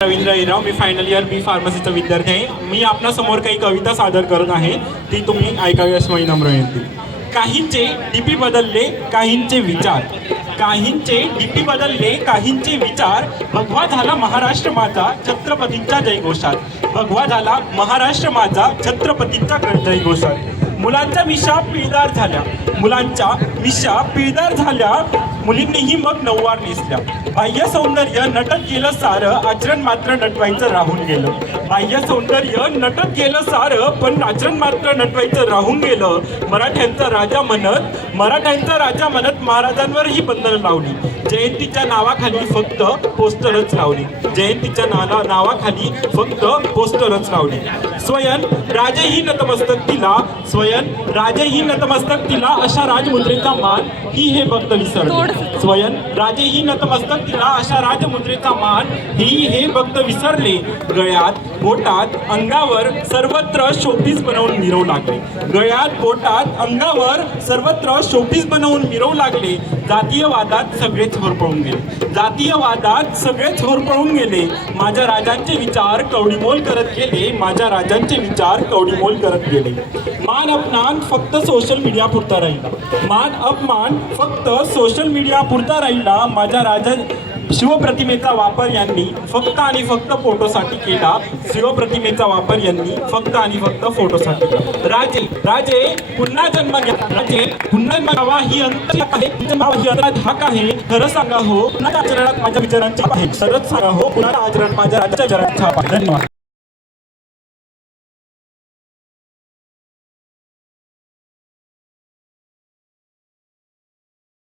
रवींद्र हिराव, मी final year बी फार्मसीचा विद्यार्थी आहे। मी आपणासमोर काही कविता सादर करत आहे, ती तुम्ही ऐकावी अशी माझी नम्र विनंती। काहींचे डीपी बदलले, काहींचे विचार, काहींचे डीपी बदलले, काहींचे विचार। भगवा झाला महाराष्ट्र माझा छत्रपतींच्या जयघोषात, भगवा झाला महाराष्ट्र माझा छत्रपतींच्या जयघोषात। मुलांच्या मिशा पिळदार झाल्या, मुलांच्या मिशा पिळदार झाल्या, मुलींनीही मग नऊवार नेसल्या। बाह्य सौंदर्य नटत गेलं सारं, आचरण मात्र नटवायचं राहून गेलं। बाह्य सौंदर्य नटत गेलं सारं, पण आचरण मात्र नटवायचं राहून गेलं। मराठ्यांचा राजा म्हणत महाराजांवरही बंधनं लावली। जयंतीच्या नावाखाली फक्त पोस्टरच लावली, जयंतीच्या नावाखाली फक्त पोस्टरच लावली। स्वयं राजेही नतमस्तक तिला, स्वयं राजेही नतमस्तक तिला, अशा राजमुद्रेचा मान ही हे भक्त विसरले। स्वयं राजेही नतमस्तक तिला, अशा राजमुद्रेचा मान ही हे भक्त विसरले। गळ्यात बोटात अंगावर सर्वत्र शोपीस बनवून मिरवू लागले, गळ्यात बोटात अंगावर सर्वत्र शोपीस बनवून मिरवू लागले। जातीयवादात सगळेच होरपळून गेले, जातीयवादात सगळेच होरपळून गेले। माझ्या राजांचे विचार कवडीमोल करत गेले, माझ्या राजांचे विचार कवडीमोल करत गेले। मान अपमान फक्त सोशल मीडिया पुरता राहिला, मान अपमान फक्त सोशल मीडिया पुरता राहिला। माझ्या राजा शिवप्रतिमेचा वापर यांनी फक्त आणि फक्त फोटोसाठी केला, शिवप्रतिमेचा वापर यांनी फक्त आणि फक्त फोटोसाठी केला। राजे राजे पुन्हा जन्म घ्या, राजे पुन्हा जन्म घ्यावा ही हक आहे। खरं सांगा हो, पुन्हा आचरणात माझ्या विचारांची छाप आहे, खरंच सांगा हो, पुन्हा आचरणात माझ्या राज्याच्या छाप आहे। धन्यवाद।